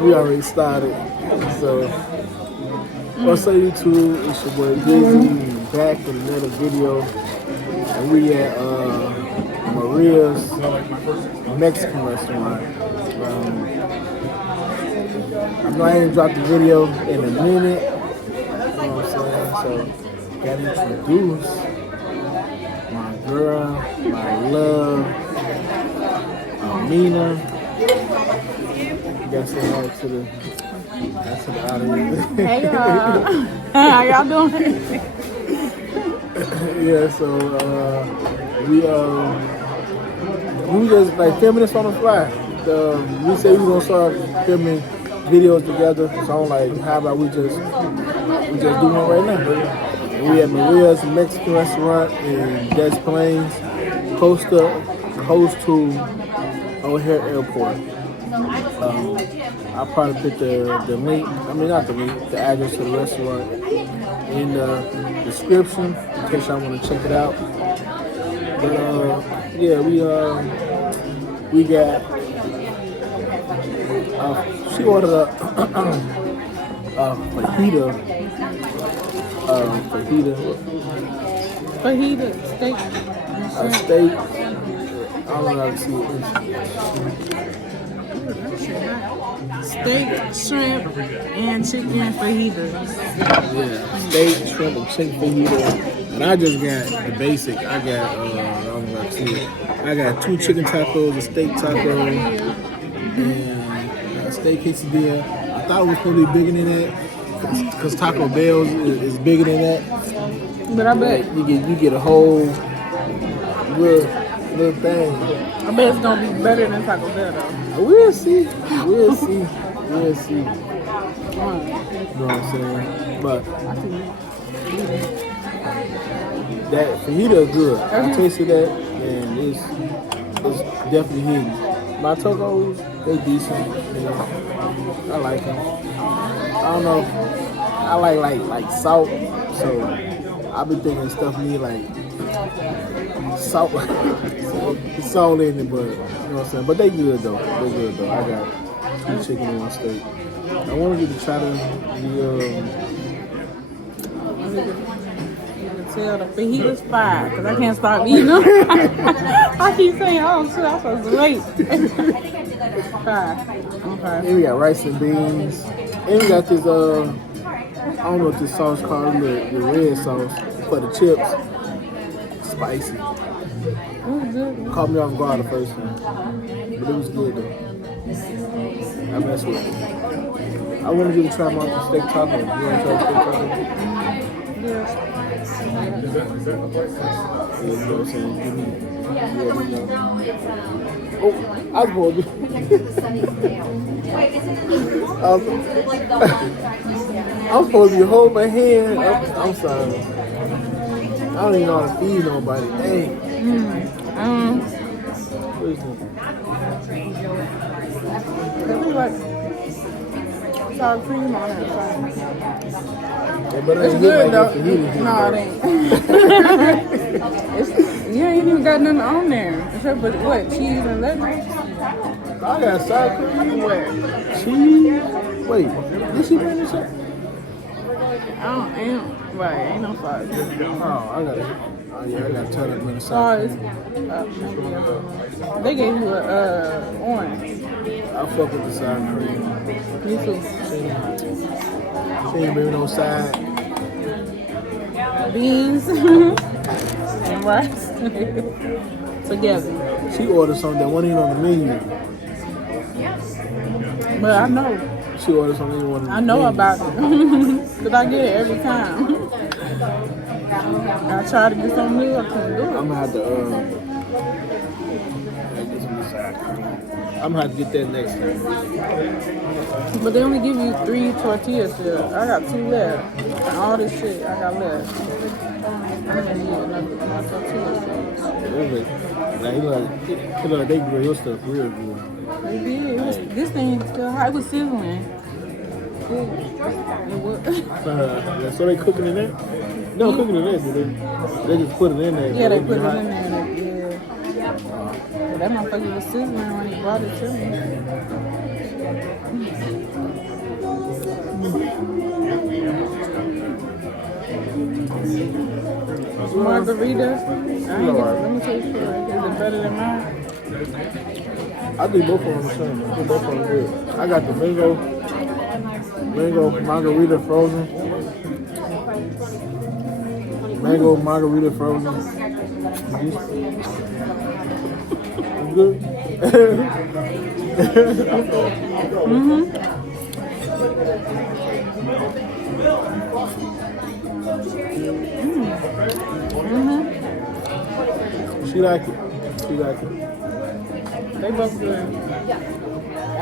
we already started. So, what's up, YouTube? It's your boy Bizzy back with another video, and we at Maria's Mexican restaurant. I know I ain't dropped the video in a minute. You know what I'm saying? So, gotta introduce my girl, my love, Meena. You gotta say hi to the audience. Hey y'all. How y'all doing? Yeah, so we just like filming this on the fly. We say we gonna start filming videos together. So I'm like, how about we just do one right now? And we at Maria's Mexican restaurant in Des Plaines, close to O'Hare Airport. I'll probably put the link, the address to the restaurant in the description in case y'all want to check it out. But yeah, we got she ordered a Fajita steak. A steak. I don't know how to see it. Steak, shrimp, and chicken fajitas. Yeah, steak, shrimp, and chicken fajitas. And I just got the basic. I got, I don't know how to see it. I got 2 chicken tacos, a steak taco, and a steak quesadilla. I thought it was supposed to be bigger than that, because Taco Bell's is bigger than that. But I bet you get a whole little thing. I bet it's gonna be better than Taco Bell though. We'll see. You know what I'm saying? But that fajita is good. I tasted that, and it's definitely hidden. My tacos, they decent. You know, I like them. I don't know. I like salt, so I've been thinking stuff need like salt, salt in it, but you know what I'm saying. But they good though. I got 2 chicken and 1 steak. I wanted you to try the tell the fajitas fire, because I can't stop eating them. I keep saying, oh shit, I'm supposed to wait. Fire. Okay. And we got rice and beans. And we got this, I don't know what this sauce called, the red sauce for the chips. Spicy. It was good. Caught me off guard the first time. But it was good though. I messed with it. I wanted you to try my steak taco. You want to try the steak taco? Yes. Yeah, you know what I'm saying? Oh, I was supposed to. I'm supposed to be holding my hand. I'm sorry. I don't even know how to feed nobody. Dang. What is It was like sour cream on it. It's good though. No, it ain't. You ain't even got nothing on there. Except for what? Cheese and lettuce? I got sour cream. Where? Cheese. Wait, did she bring this up? Ain't no sauce. Oh, I gotta turn up in the sour Sauce. They gave you orange. I fuck with the sour cream. Me too. She ain't bring no side. Beans and rice together. She ordered something that wasn't even on the menu. But I know. She ordered something that wasn't on the I know menu. about it. Because I get it every time. I tried to get something new, I couldn't do it. I'm gonna have to I'm gonna have to get that next time. But they only give you 3 tortillas here. I got 2 left. And all this shit I got left. I'm gonna need another tortilla sauce. They grill your stuff real good. They did. This thing still hot. It was sizzling. So they cooking in there? No, cooking in there, do they? They just put it in there. Yeah, they put it in there. Yeah. But that motherfucker was sizzling when he brought it to me. Margarita. Let me taste it. Is it better than mine? I think both of them the same. I think both of them good. I got the mango margarita frozen. Mango margarita frozen. It's good. She like it. They both good.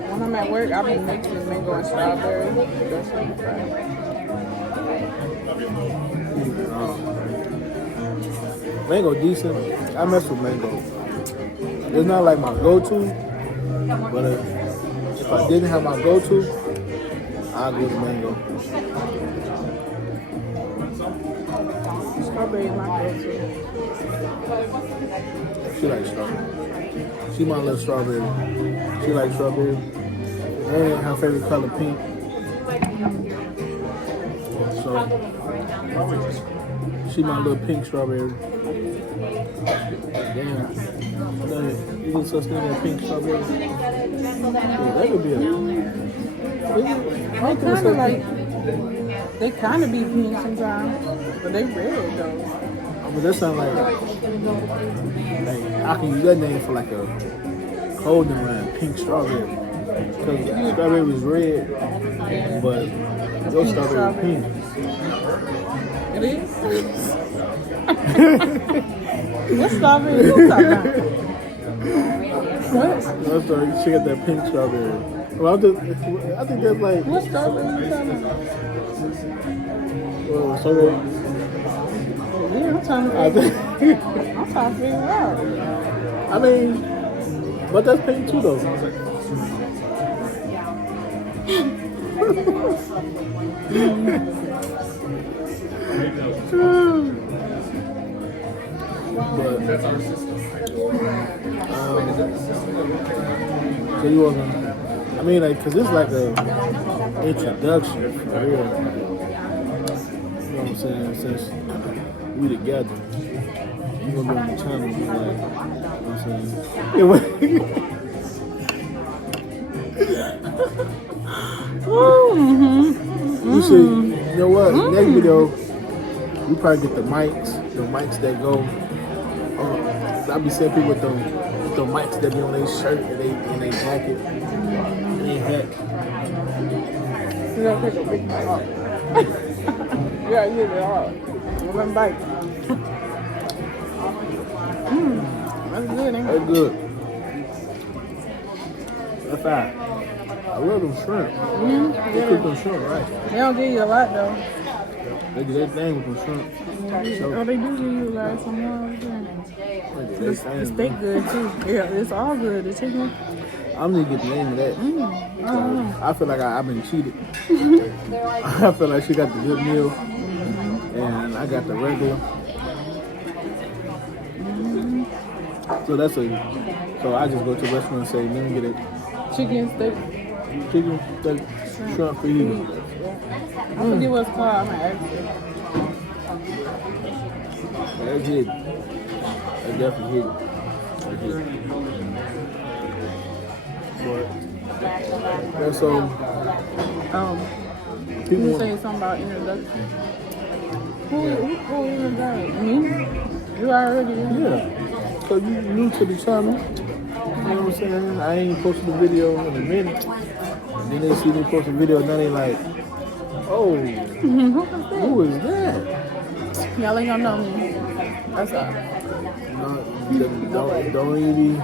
When I'm at work, I'll be mixing mango and strawberry. That's what I'm trying. Mango decent. I mess with mango. It's not like my go-to, but if I didn't have my go-to, I'd go to mango. Strawberry is my go-to. She likes strawberry. She might love strawberry. She likes strawberry. And her favorite color, pink. So, she might love pink strawberry. Damn. You get such thing as pink strawberry? Yeah, that could be They kind of be pink sometimes, but they red though. But that sounds like I can use that name for like a clothing line, pink strawberry. Because strawberry was red, but your strawberry was pink. It is? What strawberry you talking about? What? She got that pink strawberry. Well, I think that's like... What strawberry you talking about? Well, strawberry... Yeah, I'm trying to figure it out. I mean, but that's pink too, though. So you wasn't... I mean, like, because it's like a introduction for real. You know what I'm saying? Since we together, you gonna be on the channel, you know what I'm saying? You see, you know what? Next video, we probably get the mics that go. I be seeing people with the mics that be on their shirt and they jacket and they hat. You gotta take a big bite off. Yeah, you get it hard. One bite. That's good, ain't it? That's good. That's fine. I love them shrimp. They cook them shrimp, right? They don't give you a lot though. They do their thing with them shrimp. Oh, they do give you a lot sometimes. The steak good too. Yeah, it's all good. The chicken. I'm gonna get the name of that. I feel like I've been cheated. I feel like she got the good meal, and I got the regular. So so I just go to the restaurant and say, let me get it. Chicken steak, shrimp fajita. I forget what it's called. I'm gonna ask you. That's it. That's definitely it. That's it. But that's so. You saying something about introduction? Who introduced? Me? You already in? Yeah. So you new to the channel. You know what I'm saying? I ain't posted a video in a minute. And then they see me post a video and then they like, oh, who is that? Y'all ain't gonna know me. That's all. Don't even.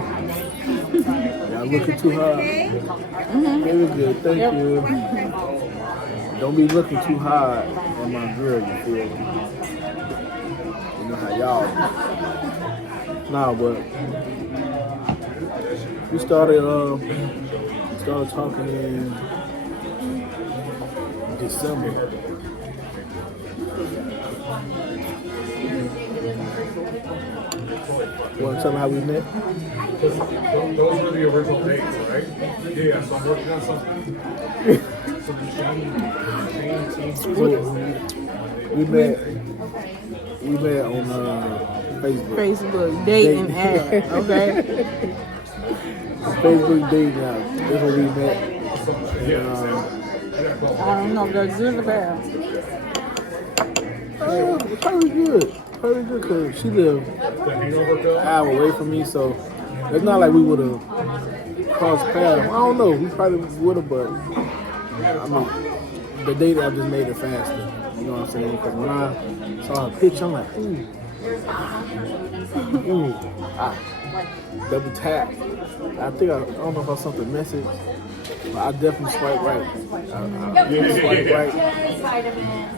Y'all looking too hard. Very good, thank you. Don't be looking too hard at my girl, you feel me? You know how y'all. Nah, but we started talking in December. Want to tell them how we met? Those were the original dates, right? Yeah, so I'm working on something. We met on Facebook. Facebook dating app. Okay. Facebook dating app. That's where we met. And, I don't know if that's good or bad. probably good. Probably good because she lived an hour away from me, so it's not like we would have crossed paths. I don't know. We probably would have, but I mean, the date app just made it faster. You know what I'm saying? Because when I saw her picture, I'm like, ooh. Ooh. Double tap. I don't know if I sent the message, but I definitely swipe right. I swipe right.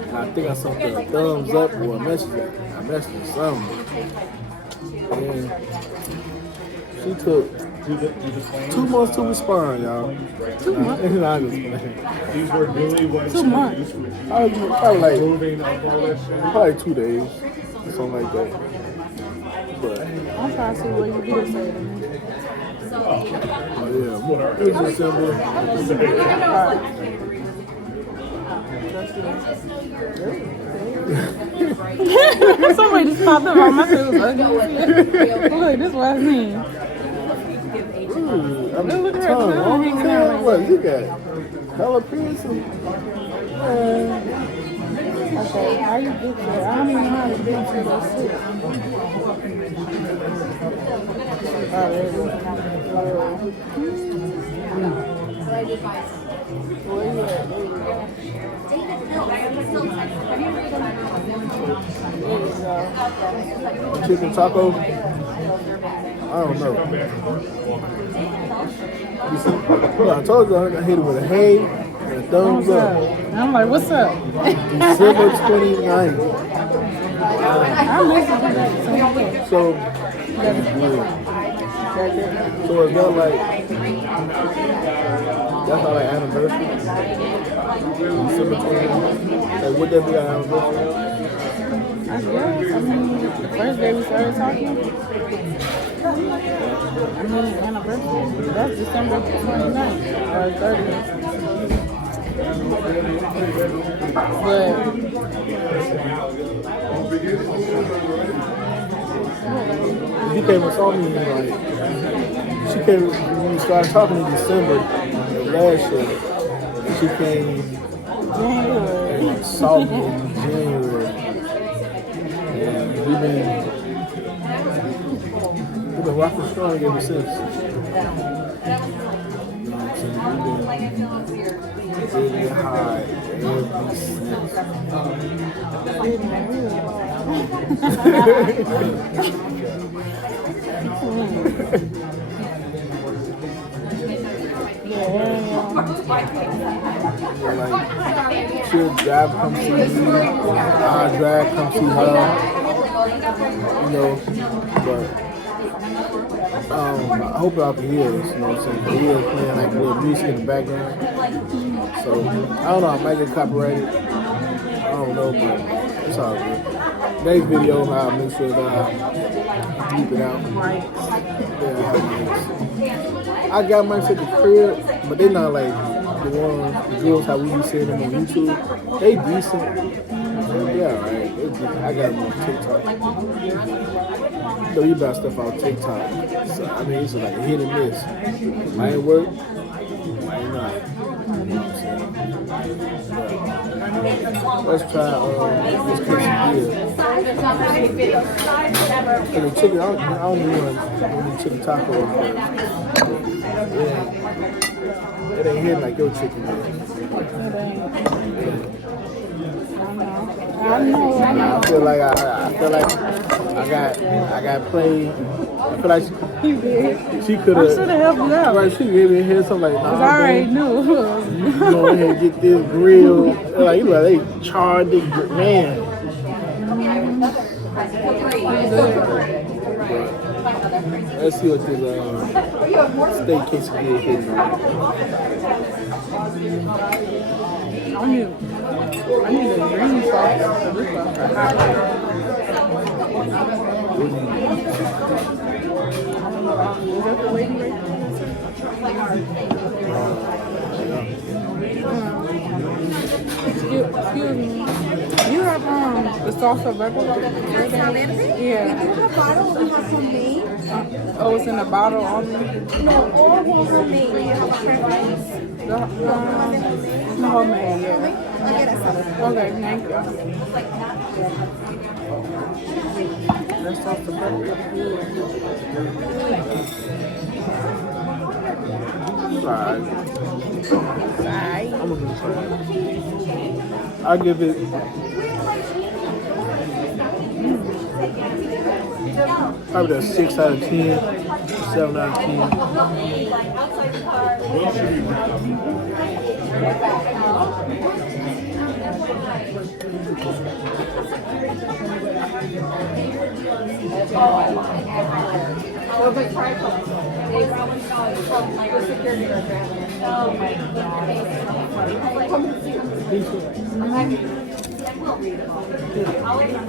And I think I sent a thumbs up or a message. I messaged something. And she took 2 months to respond, y'all. 2 months? These were newlyweds. 2 months. Probably 2 days, something like that. But I'm trying to see what you did say to me. yeah, it was just simple. Somebody just popped up on my face. Look, this what I mean. Look at her. What you got? Hella piercing. Okay, how you get there? I don't even know how to get to that shit. Oh, there it is. Where you at? There you go. Chicken taco? I don't know. You see, look, I told you I hit it with a hey and a thumbs up. I'm like, what's up? December 29th. I'm listening to that. So is that like, that's not like anniversary? December 29th? Like, would that be our anniversary? I guess. I mean, the first day we started talking. I mean, anniversary. That's December 29th or 30th. But She came and saw me like, she came when we started talking in December last year. She came and saw me in January. And we've been rocking strong ever since. You know what I'm saying? We've been getting high ever since. Like, she'll drive, come see me, I'll drive, come see her, you know, but I hope y'all can hear this, you know what I'm saying, we are playing like a little music in the background, so I don't know, I might get copyrighted, I don't know, but it's all good. Next video, I'll make sure that I keep it out. Yeah, I got mics at the crib, but they're not like the girls how we be seeing them on YouTube. They decent. Yeah, right. I got them on TikTok. So you got stuff on TikTok. So, I mean, it's like a hit and miss. Might work, might not. You know what I'm saying? But let's try this quesadilla. And the chicken, I don't do one chicken taco. It ain't hitting like your chicken is. I know. I feel like I got played. I feel like she could have. I should have helped you out. Right, she gave me here something like, nah, I already knew. you go ahead and get this grill. Like, you know, they charred the man. Let's see what this steak quesadilla is hitting on. I need a green sauce for this one. Is that the lady right there? Excuse me. You have the salsa verde? Yeah. We do have bottle, we have homemade. Oh, it's in a bottle only? No, all homemade. You have a preference? The homemade, yeah. I'll get us some. Okay, thank you. That salsa verde is good. Alright. Right. I'm gonna try it. I give it. Probably a 6 out of 10, 7 out of 10.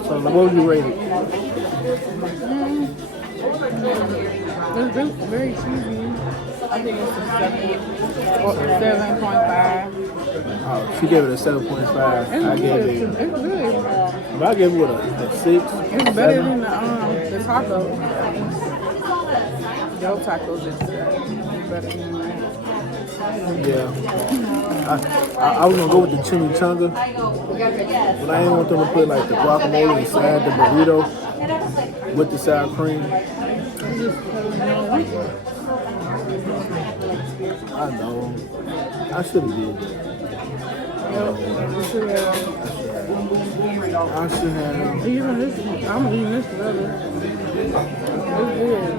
So, what would you rate it? It's very cheesy. I think it's a 7.5. Oh, she gave it a 7.5. I gave it. It's good. I gave it what, a 6? It's better than the taco. Yo tacos is better than that. Yeah. I was gonna go with the chimichanga, but I didn't want them to put like the guacamole inside the burrito with the sour cream. I know. I should have did that. I should have. Even this, I'm eating this better. It's good.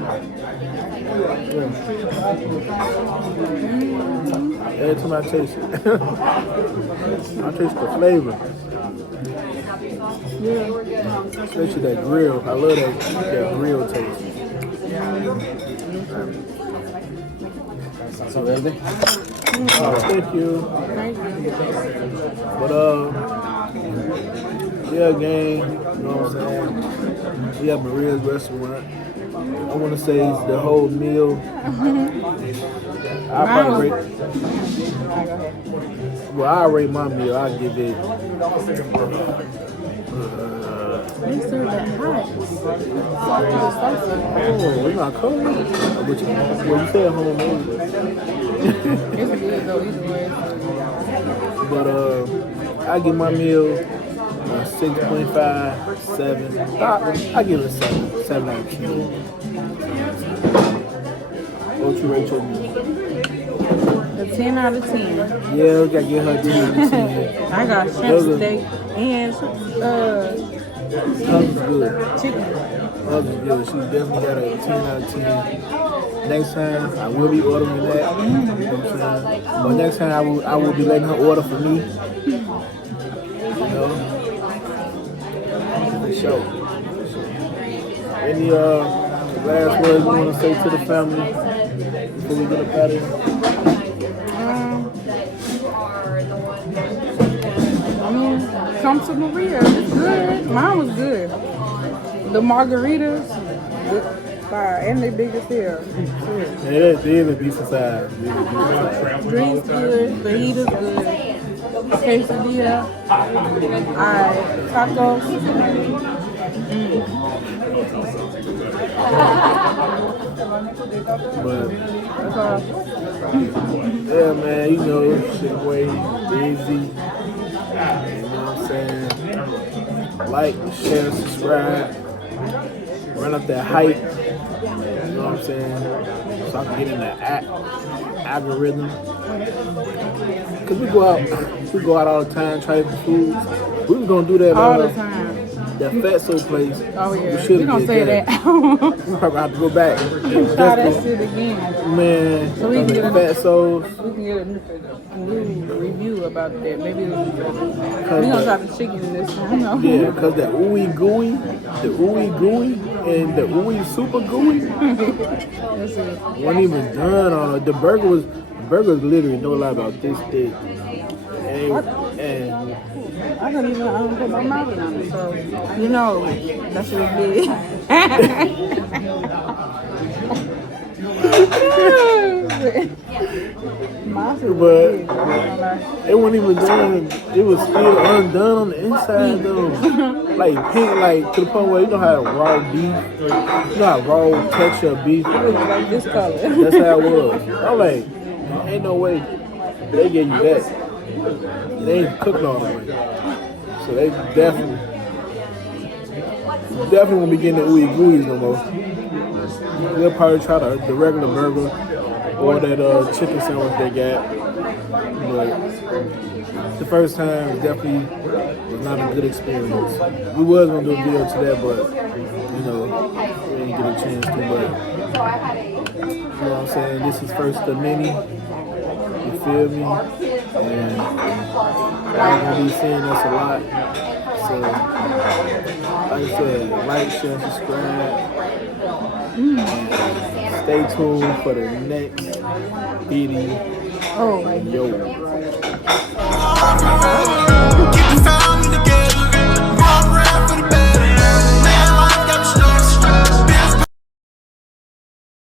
Every time I taste it, I taste the flavor. Yeah. Especially that grill. I love that grill taste. So ready? Thank you. Thank you. But yeah, gang, you know what I'm saying? We have Maria's restaurant. I want to say it's the whole meal. I probably rate. Well, I rate my meal. I give it. They serve that hot. Oh, it's not cold. But you said homemade. It's good though, either way. But I give my meal a 6.5, 7. I give it a 7 out of 10. What you rate your meal? A 10 out of 10. Yeah, we gotta give her 10 out of 10. I got shrimp steak and Hers is good. chicken. Hers is good. She definitely got a 10 out of 10. Next time, I will be ordering that. You know what I'm saying? But next time, I will be letting her order for me. You know? For sure. Any last words you want to say to the family before we get up out of here? I mean, come to Maria. It's good. Mine was good. The margaritas, fire, and they big as hell. Yeah, they even be society. Drinks good, fajitas good, quesadilla, tacos. But That's all. yeah, man, you know, shit way busy. You know what I'm saying? Like, share, subscribe. Run up that hype. You know what I'm saying? So I can get in that algorithm. Cause we go out all the time, try different foods. We was gonna do that All the time. that fatso place. Oh yeah, should we gonna say that. We probably have to go back. Try that shit again. Man, So we can get a- fatsos. We can get a new review about that. Maybe it'll be better. We gonna try the chicken this time. No. Yeah, cause the ooey gooey, and the ooey super gooey That's it. wasn't even done on it. The burger was literally no lie about this thick. And I couldn't even put my mouth on it, so you know that shit was big. My shit was But big. I'm not gonna lie. it wasn't even done. It was still undone on the inside though. Like pink, like to the point where you know how raw beef, you know how raw texture of beef. It was like this color. That's how it was. I'm like, ain't no way they gave you that. They ain't cooked all the way. So they definitely won't be getting the ooey gooeys no more. They'll probably try the regular burger or that chicken sandwich they got. But the first time definitely was not a good experience. We was gonna do a video to that, but you know, we didn't get a chance to. But you know what I'm saying? This is first the mini. You feel me? And y'all gonna be seeing us a lot. So, like I said, like, share, subscribe. And stay tuned for the next video. Oh, Yo.